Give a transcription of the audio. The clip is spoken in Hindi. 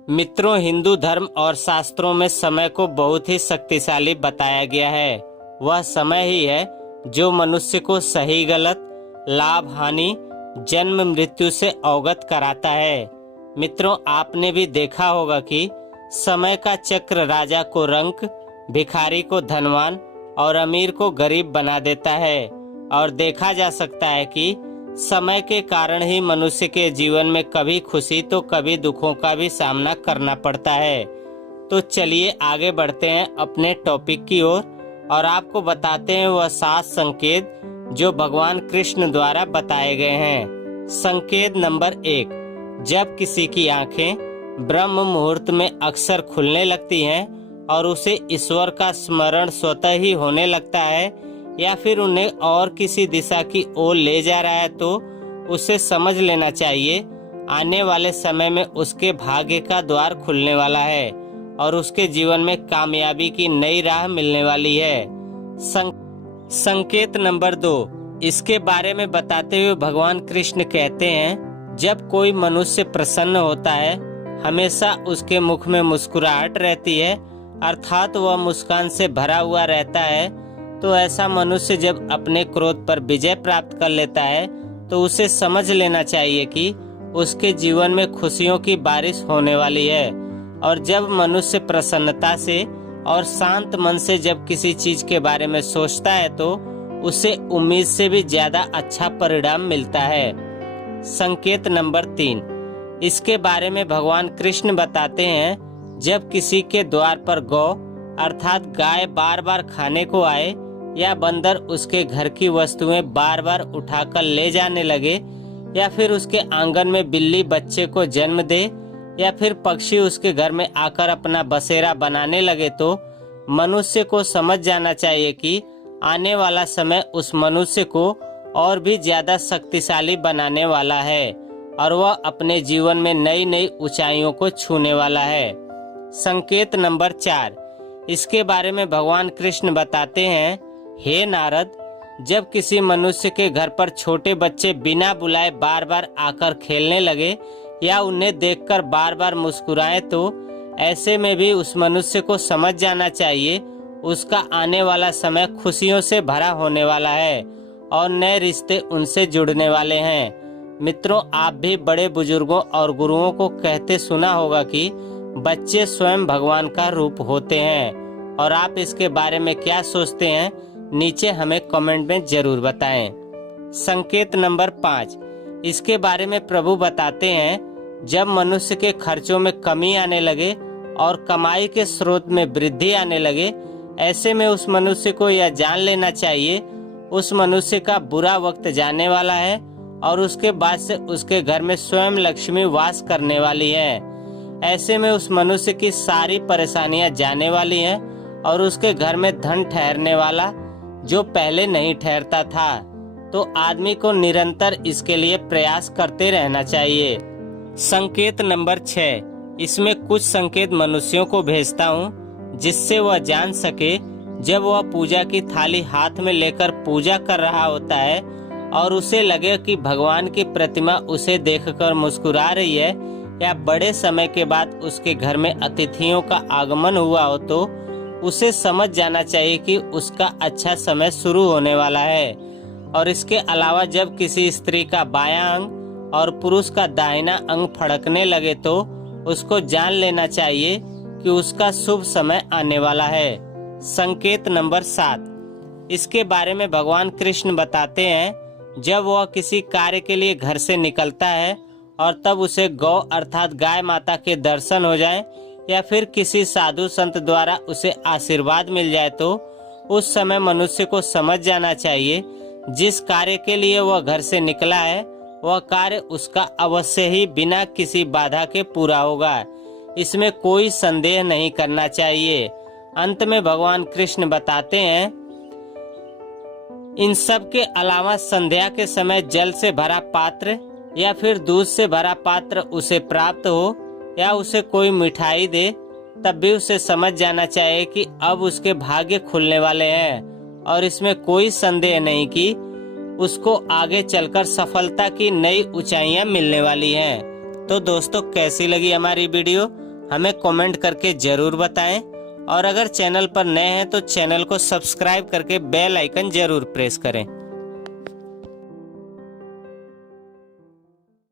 मित्रों, हिंदू धर्म और शास्त्रों में समय को बहुत ही शक्तिशाली बताया गया है। वह समय ही है जो मनुष्य को सही गलत, लाभ हानि, जन्म मृत्यु से अवगत कराता है। मित्रों, आपने भी देखा होगा कि समय का चक्र राजा को रंक, भिखारी को धनवान और अमीर को गरीब बना देता है। और देखा जा सकता है कि समय के कारण ही मनुष्य के जीवन में कभी खुशी तो कभी दुखों का भी सामना करना पड़ता है। तो चलिए आगे बढ़ते हैं अपने टॉपिक की ओर और आपको बताते हैं वह 7 संकेत जो भगवान कृष्ण द्वारा बताए गए हैं। संकेत नंबर 1, जब किसी की आंखें ब्रह्म मुहूर्त में अक्सर खुलने लगती हैं और उसे ईश्वर का स्मरण स्वतः ही होने लगता है या फिर उन्हें और किसी दिशा की ओर ले जा रहा है, तो उसे समझ लेना चाहिए आने वाले समय में उसके भाग्य का द्वार खुलने वाला है और उसके जीवन में कामयाबी की नई राह मिलने वाली है। संकेत नंबर 2, इसके बारे में बताते हुए भगवान कृष्ण कहते हैं, जब कोई मनुष्य प्रसन्न होता है हमेशा उसके मुख में मुस्कुराहट रहती है, अर्थात वह मुस्कान से भरा हुआ रहता है। तो ऐसा मनुष्य जब अपने क्रोध पर विजय प्राप्त कर लेता है तो उसे समझ लेना चाहिए कि उसके जीवन में खुशियों की बारिश होने वाली है। और जब मनुष्य प्रसन्नता से और शांत मन से जब किसी चीज के बारे में सोचता है तो उसे उम्मीद से भी ज्यादा अच्छा परिणाम मिलता है। संकेत नंबर 3, इसके बारे में भगवान कृष्ण बताते हैं, जब किसी के द्वार पर गौ अर्थात गाय बार बार खाने को आए या बंदर उसके घर की वस्तुएं बार बार उठाकर ले जाने लगे या फिर उसके आंगन में बिल्ली बच्चे को जन्म दे या फिर पक्षी उसके घर में आकर अपना बसेरा बनाने लगे, तो मनुष्य को समझ जाना चाहिए कि आने वाला समय उस मनुष्य को और भी ज्यादा शक्तिशाली बनाने वाला है और वह अपने जीवन में नई नई ऊंचाइयों को छूने वाला है। संकेत नंबर 4, इसके बारे में भगवान कृष्ण बताते हैं, हे नारद, जब किसी मनुष्य के घर पर छोटे बच्चे बिना बुलाए बार बार आकर खेलने लगे या उन्हें देखकर बार बार मुस्कुराएं, तो ऐसे में भी उस मनुष्य को समझ जाना चाहिए उसका आने वाला समय खुशियों से भरा होने वाला है और नए रिश्ते उनसे जुड़ने वाले हैं। मित्रों, आप भी बड़े बुजुर्गों और गुरुओं को कहते सुना होगा कि बच्चे स्वयं भगवान का रूप होते हैं। और आप इसके बारे में क्या सोचते हैं, नीचे हमें कमेंट में जरूर बताएं। संकेत नंबर 5, इसके बारे में प्रभु बताते हैं, जब मनुष्य के खर्चों में कमी आने लगे और कमाई के स्रोत में वृद्धि आने लगे, ऐसे में उस मनुष्य को यह जान लेना चाहिए उस मनुष्य का बुरा वक्त जाने वाला है और उसके बाद से उसके घर में स्वयं लक्ष्मी वास करने वाली है। ऐसे में उस मनुष्य की सारी परेशानियां जाने वाली हैं और उसके घर में धन ठहरने वाला जो पहले नहीं ठहरता था। तो आदमी को निरंतर इसके लिए प्रयास करते रहना चाहिए। संकेत नंबर 6, इसमें कुछ संकेत मनुष्यों को भेजता हूँ जिससे वह जान सके, जब वह पूजा की थाली हाथ में लेकर पूजा कर रहा होता है और उसे लगे कि भगवान की प्रतिमा उसे देखकर मुस्कुरा रही है या बड़े समय के बाद उसके घर में अतिथियों का आगमन हुआ हो, तो उसे समझ जाना चाहिए कि उसका अच्छा समय शुरू होने वाला है। और इसके अलावा जब किसी स्त्री का बायां अंग और पुरुष का दाहिना अंग फड़कने लगे, तो उसको जान लेना चाहिए कि उसका शुभ समय आने वाला है। संकेत नंबर 7, इसके बारे में भगवान कृष्ण बताते हैं, जब वह किसी कार्य के लिए घर से निकलता है और तब उसे गौ अर्थात गाय माता के दर्शन हो जाएं या फिर किसी साधु संत द्वारा उसे आशीर्वाद मिल जाए, तो उस समय मनुष्य को समझ जाना चाहिए जिस कार्य के लिए वह घर से निकला है वह कार्य उसका अवश्य ही बिना किसी बाधा के पूरा होगा। इसमें कोई संदेह नहीं करना चाहिए। अंत में भगवान कृष्ण बताते हैं, इन सब के अलावा संध्या के समय जल से भरा पात्र या फिर दूध से भरा पात्र उसे प्राप्त हो या उसे कोई मिठाई दे, तब भी उसे समझ जाना चाहिए कि अब उसके भाग्य खुलने वाले हैं और इसमें कोई संदेह नहीं कि उसको आगे चलकर सफलता की नई ऊंचाइयां मिलने वाली हैं। तो दोस्तों, कैसी लगी हमारी वीडियो? हमें कमेंट करके जरूर बताएं। और अगर चैनल पर नए हैं तो चैनल को सब्सक्राइब करके बेल आइकन जरूर प्रेस करें।